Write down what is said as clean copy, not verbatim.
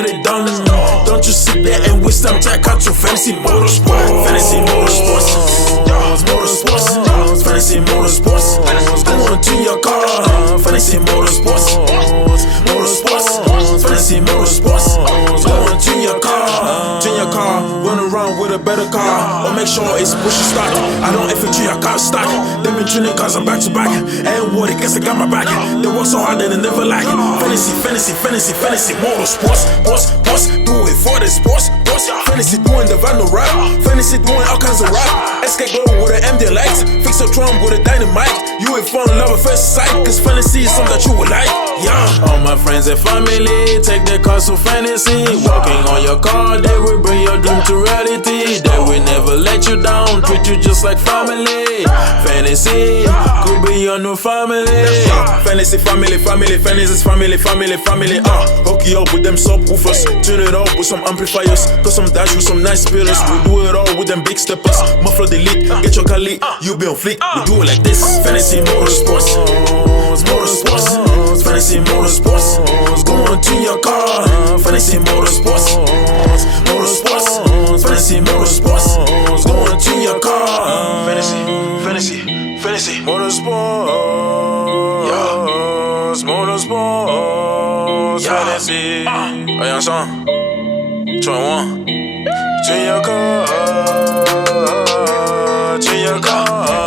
get it done. Don't you sit there and waste time, check out your fantasy motorsport. Fantasy motorsports, motorsports, fantasy motorsports. Go on to your car, fantasy motorsports, motorsports, fantasy motorsports. Go on to your car, run around with a better car, or make sure it's push and start. I don't FNG, I can't start. Them been tuning cars, I'm back to back. And what it guess I got my back. They work so hard and they never lack. Fantasy motorsports, boss, do it for the sports. Fantasy doing the van no rap, fantasy doing all kinds of rap. Escape glow with an MD lights, fix a drum with a dynamite. You will fall in love at first sight, cause fantasy is something that you would like. Yeah. All my friends and family take their cars to fantasy. Walking on your car, they will bring your dream to reality. They will never let you down, treat you just like family. Fantasy could be your new family. Fantasy family, fantasy's family. Hook you up with them subwoofers, tune it up with some amplifiers, cause some dash with some nice speakers. We do it all with them big steppers. Muffler delete, get your Kali, you be on fleek. We do it like this. Fantasy motorsports, fantasy motorsports. Go on to your car, fantasy motorsports, fantasy motorsports. Go on to your car, fantasy motorsports, motorsports, fantasy. Oh, y'all song? 21. To your car, to your car.